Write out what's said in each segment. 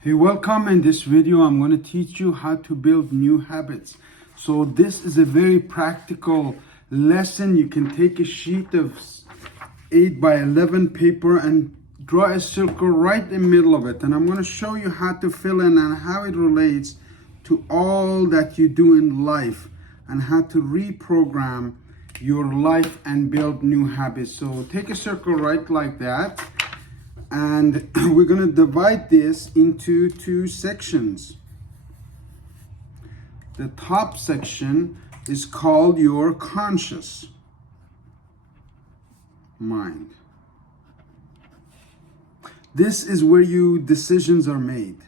Hey, welcome. In this video, I'm going to teach you how to build new habits. So this is a very practical lesson. You can take a sheet of 8 by 11 paper and draw a circle right in the middle of it. And I'm going to show you how to fill in and how it relates to all that you do in life and how to reprogram your life and build new habits. So take a circle right like that. And we're going to divide this into two sections. The top section is called your conscious mind. This is where your decisions are made.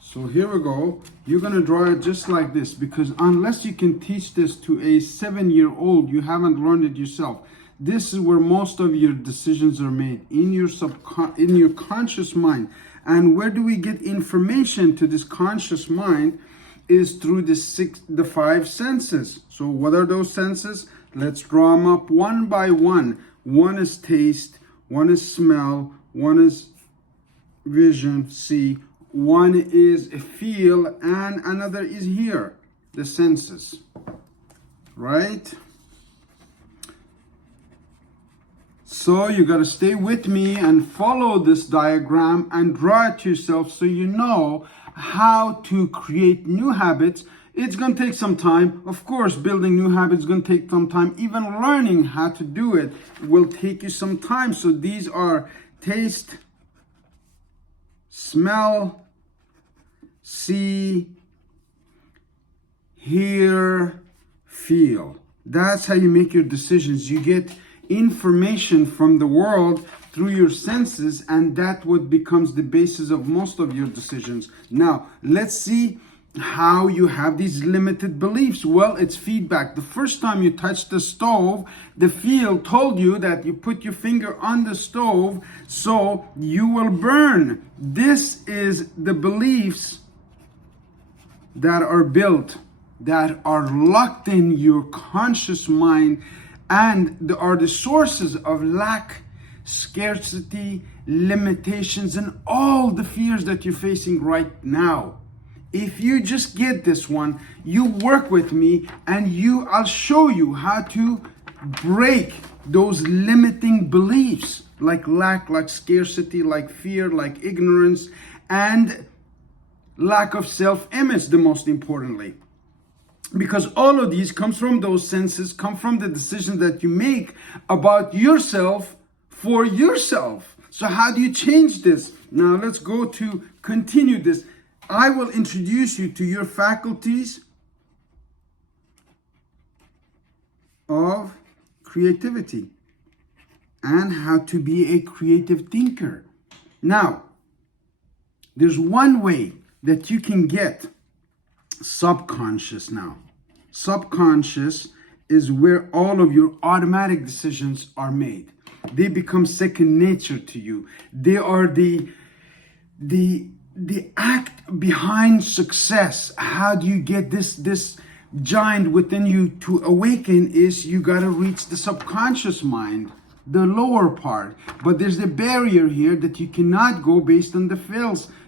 So here we go. You're going to draw it just like this, because unless you can teach this to a 7-year-old, you haven't learned it yourself. This is where most of your decisions are made, in your conscious mind. And where do we get information to this conscious mind? Is through the 5 senses. So what are those senses? Let's draw them up one by one. One is taste, one is smell, one is vision, see, one is feel, and another is hear, the senses, right? So you got to stay with me and follow this diagram and draw it yourself so you know how to create new habits. It's going to take some time. Of course, building new habits is going to take some time. Even learning how to do it will take you some time. So these are taste, smell, see, hear, feel. That's how you make your decisions. You get information from the world through your senses, and that what becomes the basis of most of your decisions. Now, let's see how you have these limited beliefs. Well, it's feedback. The first time you touched the stove, the field told you that you put your finger on the stove, so you will burn. This is the beliefs that are built, that are locked in your conscious mind, and are the sources of lack, scarcity, limitations, and all the fears that you're facing right now. If you just get this one, you work with me and I'll show you how to break those limiting beliefs like lack, like scarcity, like fear, like ignorance, and lack of self-image, the most importantly. Because all of these comes from those senses, come from the decisions that you make about yourself for yourself. So how do you change this? Now let's go to continue this. I will introduce you to your faculties of creativity and how to be a creative thinker. Now, there's one way that you can get subconscious now. Subconscious is where all of your automatic decisions are made. They become second nature to you. They are the act behind success. How do you get this giant within you to awaken? Is you got to reach the subconscious mind, the lower part. But there's a barrier here that you cannot go based on the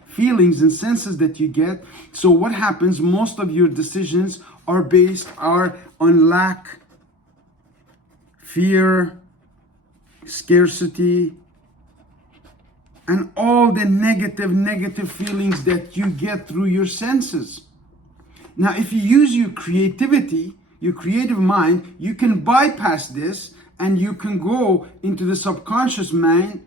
feelings and senses that you get. So what happens? Most of your decisions are based on lack, fear, scarcity, and all the negative feelings that you get through your senses. Now, if you use your creativity, your creative mind, you can bypass this and you can go into the subconscious mind,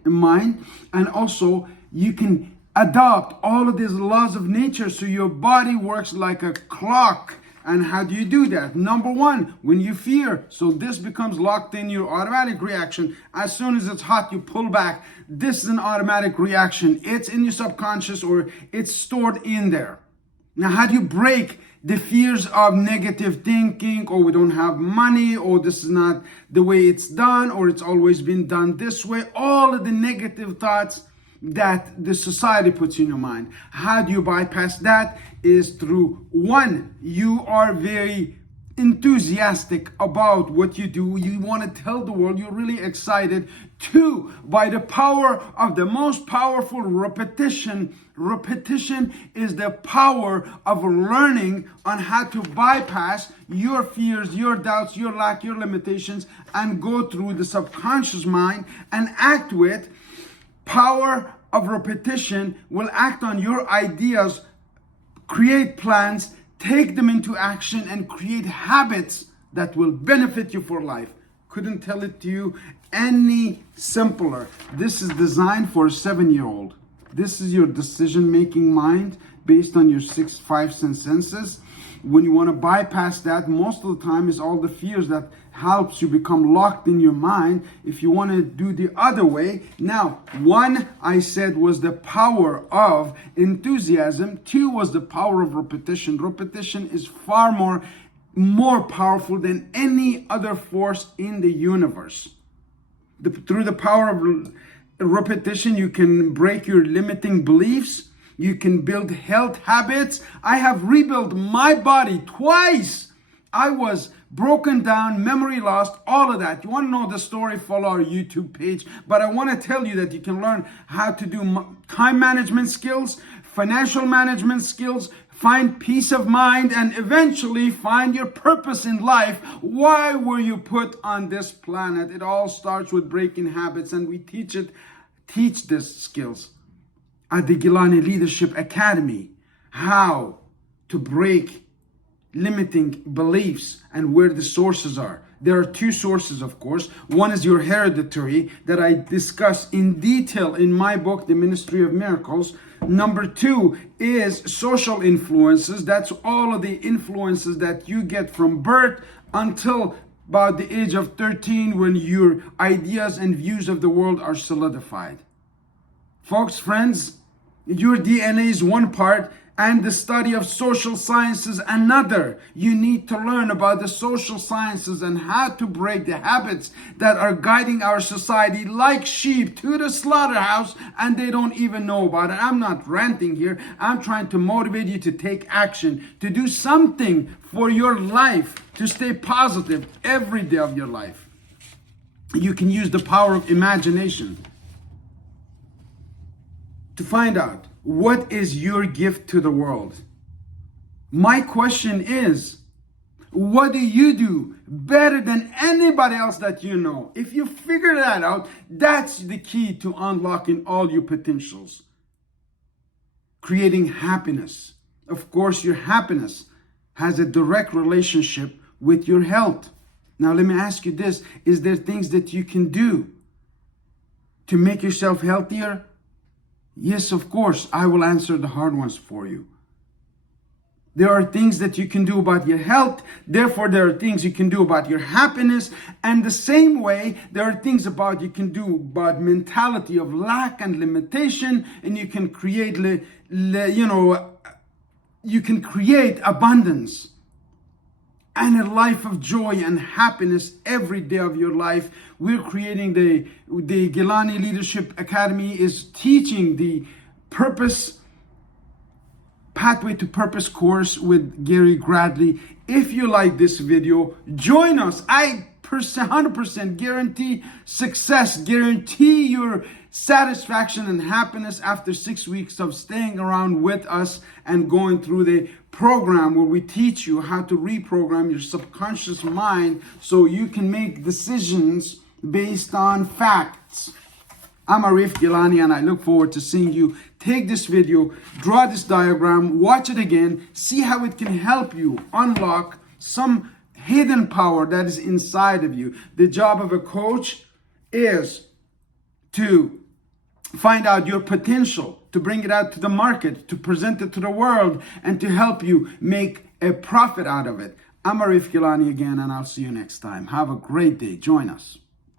and also you can adopt all of these laws of nature so your body works like a clock. And how do you do that? Number one, when you fear, so this becomes locked in your automatic reaction. As soon as it's hot, you pull back. This is an automatic reaction. It's in your subconscious, or it's stored in there. Now, how do you break the fears of negative thinking, or we don't have money, or this is not the way it's done, or it's always been done this way? All of the negative thoughts that the society puts in your mind. How do you bypass that? Is through one, you are very enthusiastic about what you do. You want to tell the world you're really excited. 2, by the power of the most powerful repetition. Repetition is the power of learning on how to bypass your fears, your doubts, your lack, your limitations, and go through the subconscious mind and act with. Power of repetition will act on your ideas, create plans, take them into action, and create habits that will benefit you for life. Couldn't tell it to you any simpler. This is designed for a 7-year-old. This is your decision-making mind based on your 5 senses. When you want to bypass that, most of the time is all the fears that helps you become locked in your mind. If you want to do the other way, now 1 I said was the power of enthusiasm. 2 was the power of repetition. Repetition is far more powerful than any other force in the universe. Through the power of repetition, you can break your limiting beliefs. You can build health habits. I have rebuilt my body twice. I was broken down, memory lost, all of that. You want to know the story, follow our YouTube page. But I want to tell you that you can learn how to do time management skills, financial management skills, find peace of mind, and eventually find your purpose in life. Why were you put on this planet? It all starts with breaking habits, and we teach these skills at the Gilani Leadership Academy. How to break limiting beliefs and where the sources are. There are 2 sources, of course. 1 is your hereditary that I discuss in detail in my book, The Ministry of Miracles. Number 2 is social influences. That's all of the influences that you get from birth until about the age of 13, when your ideas and views of the world are solidified. Folks, friends, your DNA is one part, and the study of social sciences another. You need to learn about the social sciences and how to break the habits that are guiding our society like sheep to the slaughterhouse, and they don't even know about it. I'm not ranting here. I'm trying to motivate you to take action, to do something for your life, to stay positive every day of your life. You can use the power of imagination to find out what is your gift to the world. My question is, what do you do better than anybody else that you know? If you figure that out, that's the key to unlocking all your potentials. Creating happiness. Of course, your happiness has a direct relationship with your health. Now, let me ask you this. Is there things that you can do to make yourself healthier? Yes, of course, I will answer the hard ones for you. There are things that you can do about your health. Therefore, there are things you can do about your happiness. And the same way, there are things you can do about mentality of lack and limitation. And you can create, you can create abundance and a life of joy and happiness every day of your life. We're creating the Gilani Leadership Academy is teaching the Pathway to Purpose course with Gary Gradley. If you like this video, join us. I 100% guarantee success, guarantee your satisfaction and happiness after 6 weeks of staying around with us and going through the program where we teach you how to reprogram your subconscious mind so you can make decisions based on facts. I'm Arif Gilani, and I look forward to seeing you. Take this video, draw this diagram, watch it again, see how it can help you unlock some hidden power that is inside of you. The job of a coach is to find out your potential, to bring it out to the market, to present it to the world, and to help you make a profit out of it. I'm Arif Gilani again, and I'll see you next time. Have a great day. Join us.